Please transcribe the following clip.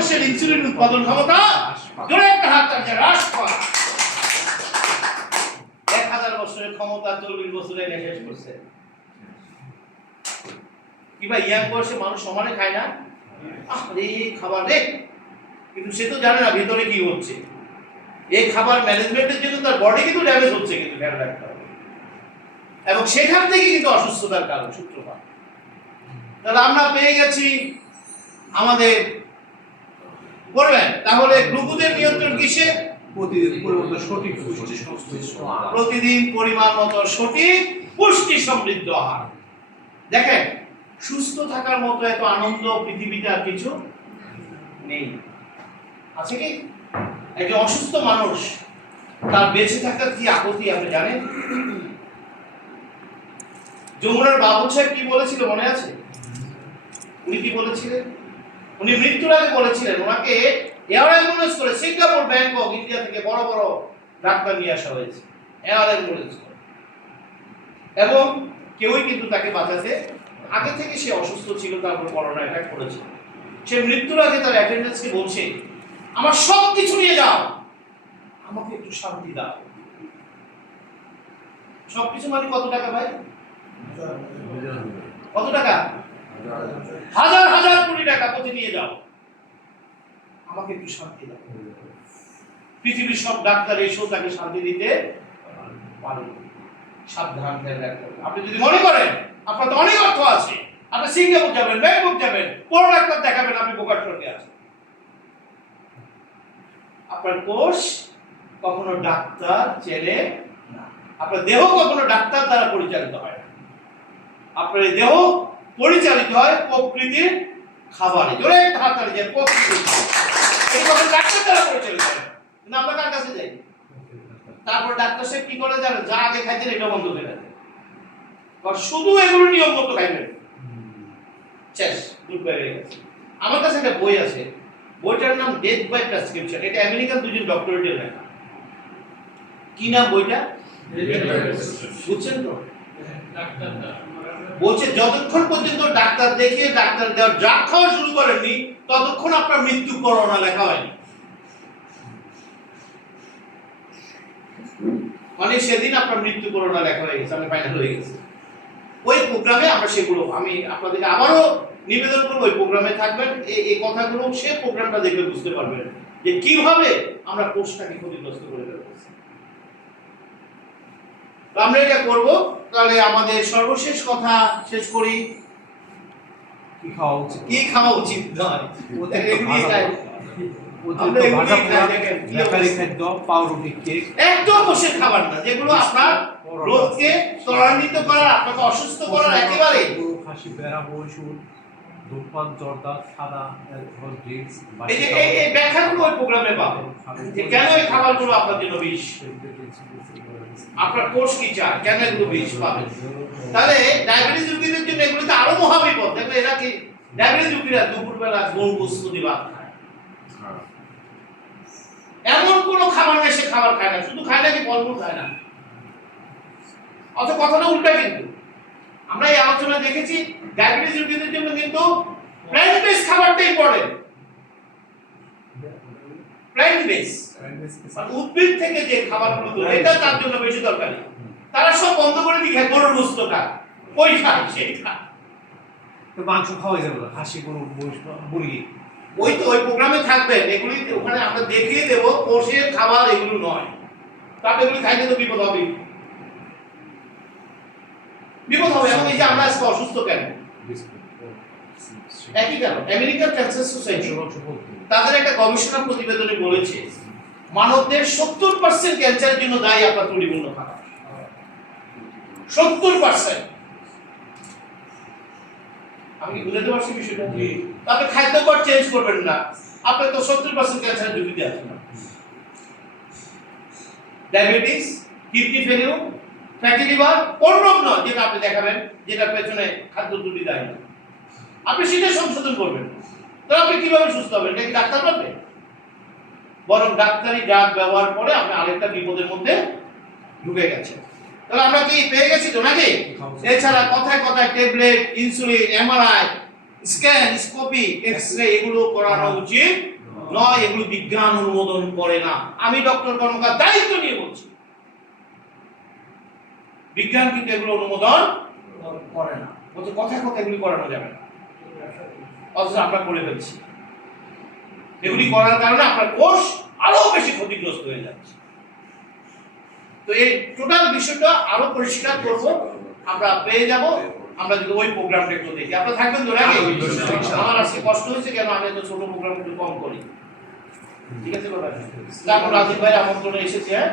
কোষের ইনসুলিন উৎপাদন ক্ষমতা জোরে একটা হাত তাকে হ্রাস পায় এক হাজার বছরের ক্ষমতা চল্লিশ বছরে এনে শেষ করছে। কি ভাই, ইয়াং বয়সে মানুষ সমানে খায় না? আরে খাবার, রে। কিন্তু সে তো জানে না ভিতরে কি হচ্ছে। এই খাবার ম্যানেজমেন্টের জন্য তার বডি কিন্তু ড্যামেজ হচ্ছে কিন্তু খেয়াল রাখতে হবে এবং সেখান থেকে কিন্তু অসুস্থতার কারণ, সূত্রপাত। তাহলে আমরা পেয়ে গেছি আমাদের বলবেন তাহলে গ্লুকোজের নিয়ন্ত্রণ কিসে? প্রতিদিন সঠিক পুষ্টি প্রতিদিন পরিমাণ মতো সঠিক পুষ্টি সমৃদ্ধ আহার। দেখেন সুস্থ থাকার মতো এত আনন্দ পৃথিবীতে আর কিছু নেই। আছে কি? একজন অসুস্থ মানুষ তার বেঁচে থাকার কি আপত্তি আপনি জানেন? যমুনার বাবু সাহেব কি বলেছিল মনে আছে? উনি কি বলেছিলেন? উনি মৃত্যুর আগে বলেছিলেন। ওনাকে এয়ার অ্যাম্বুলেন্স করে সিঙ্গাপুর ব্যাংকক ইন্ডিয়া থেকে বড় বড় ডাক্তার নিয়ে আসা হয়েছে। এয়ার অ্যাম্বুলেন্স করে। এবং কেউই কিন্তু তাকে বাঁচাতে আগে থেকে সে অসুস্থ ছিল তারপর করোনা অ্যাটাক করেছে। সে মৃত্যুর আগে তার অ্যাটেন্ডেন্সকে বলছে আমার সব কিছু নিয়ে যাও। আমাকে একটু শান্তি দাও। সবকিছু মানে কত টাকা ভাই? কত টাকা? হাজার হাজার কোটি টাকা পথে নিয়ে যাও। আমাকে একটু শান্তি দাও। পৃথিবীর সব ডাক্তার এসেও তাকে শান্তি দিতে পারবে না। সাবধান খেয়াল রাখতে হবে। আপনি যদি মনে করেন আপনার তো অনেক অর্থ আছে। আপনি সিঙ্গাপুর যাবেন ব্যাংকক যাবেন বড় ডাক্তার দেখাবেন আপনি বোকার সঙ্গে আছেন। আপনার কোষ কখনো ডাক্তার চেনে না। আপনার দেহ কখনো ডাক্তার দ্বারা পরিচালিত হয় না। আপনার এই দেহ পরিচালিত হয় প্রকৃতির খাবারে। জোরে একটা হাত তালি যায় এই ডাক্তার দ্বারা পরিচালিত হয়। না। কিন্তু আমরা কার কাছে যাই? তারপর ডাক্তার সাহেব কি করে জানেন? যা আগে খাইতেন এটা বন্ধ করে আর শুধু এগুলো নিয়ম মতো খাইবেন শেষ গুড বাই হয়ে গেছে। আমার কাছে একটা বই আছে। বইটার নাম ডেথ বাই প্রেসক্রিপশন এটা আমেরিকান দুজন ডক্টরেটের লেখা। কি নাম বইটা? বুঝছেন তো? বলছে, যতক্ষণ পর্যন্ত ডাক্তার দেখিয়ে ডাক্তার দেওয়ার ড্রাগ খাওয়া শুরু করেননি, ততক্ষণ আপনার মৃত্যু করোনা লেখা হয়নি। মানে সেদিন আপনার মৃত্যু করোনা লেখা হয়ে গেছে আমি ফাইনাল হয়ে গেছে। ওই প্রোগ্রামে আমরা সেগুলো, আমি আপনাদেরকে আবারও নিবেদন করব, ওই প্রোগ্রামে থাকবেন এই কথাগুলো, সে প্রোগ্রামটা দেখলে বুঝতে পারবেন যে কীভাবে আমরা কোষটাকে ক্ষতিগ্রস্ত করে আমরা এটা করব। তাহলে আমাদের সর্বশেষ কথা শেষ করি। কি খাওয়া উচিত? কি খাওয়া উচিত? নয় একদম বসে খাবার না যেগুলো আপনার রোগকে ত্বরান্বিত করার আপনাকে অসুস্থ করার একেবারে। খাসি বেড়া বৈশুল ধূমপান জর্দা সাদা অ্যালকোহল ড্রিঙ্কস এই যে এই এই ব্যাখ্যাগুলো ওই প্রোগ্রামে পাবেন যে কেন এই খাবারগুলো আপনার জন্য বিষ আপনার কোষ কি চায় কেন এগুলো বিষ পাবেন? তাহলে ডায়াবেটিস রোগীদের জন্য এগুলো তো আরও মহাবিপদ। দেখো, এরা কি? ডায়াবেটিস রোগীরা দুপুরবেলা গোল ভাত খায়। এমন কোনো খাবার নেই, সে খাবার খায় না। শুধু খায় না কি ফলমূল খায় না? অত কথাটা উল্টা কিন্তু। আমরা এই আলোচনা দেখেছি, ডায়াবেটিস রোগীদের জন্য কিন্তু প্ল্যান্ট বেস খাবারটা ইম্পর্টেন্ট প্ল্যান্ট বেস উদ্ভিদ থেকে যে খাবারগুলো তৈরি এটা তার জন্য বেশি দরকারি। তারা সব বন্ধ করে গরুর ওই খায় সেই খায় মাংস খাওয়া যাবে খাসি গরু মুরগি। ওই তো ওই প্রোগ্রামে থাকবেন এগুলি ওখানে আমরা দেখিয়ে দেব কোষের খাবার এগুলো নয়। তারপরে এগুলি খাইলে তো বিপদ হবে বিপদ হবে এই যে আমরা আজকে অসুস্থ কেন? একই আমেরিকান ক্যান্সার সোসাইটি তাদের একটা গবেষণা প্রতিবেদনে বলেছে মানবদের সত্তর পার্সেন্ট ক্যান্সারের জন্য দায়ী আপনার তৈরিপূর্ণ খাবার সত্তর পার্সেন্ট আমি কি বুঝাতে পারছি বিষয়টা? আপনি খাদ্যকর চেঞ্জ করবেন না। আপনি তো সত্তর পার্সেন্ট ক্যান্সারের ঝুঁকিতে আছেন। Diabetes kidney failure fatty liver কোন নয় যেটা আপনি দেখাবেন যেটার পেছনে খাদ্য ত্রুটি দায়ী। না। আপনি সেটা সংশোধন করবেন। তো আপনি কীভাবে সুস্থ হবেন? এটা কি ডাক্তার পারবে বরং ডাক্তারি ড্রাগ ব্যবহার করে আপনি আরেকটা বিপদের মধ্যে ঢুকে গেছে তাহলে আমরা কি পেয়ে গেছি তো নাকি? এছাড়া কথায় কথায় ট্যাবলেট ইনসুলিন এমআরআই স্ক্যান স্কোপি এক্সরে এগুলো করানো উচিত নয়, এগুলো বিজ্ঞান অনুমোদন করে না। আমি ডক্টর কর্মকার দায়িত্ব নিয়ে বলছি। বিজ্ঞান কিন্তু এগুলো অনুমোদন করে না। বলছে, কথায় কথা এগুলি করানো যাবে না। অথচ আমরা করে ফেলছি। এগুলি করার কারণে আপনার কোষ আরও বেশি ক্ষতিগ্রস্ত হয়ে যাচ্ছে। তো এই টোটাল বিষয়টা আরও পরিষ্কার করব। আমরা পেয়ে যাব। আমরা যদি ওই প্রোগ্রামটা একটু দেখি। আপনারা থাকবেন তো নাকি? আমার আজকে কষ্ট হয়েছে কেন? আমি তো ছোট প্রোগ্রাম একটু কম করি। ঠিক আছে কথা তারপর রাজীব ভাই আমন্ত্রণে এসেছে হ্যাঁ?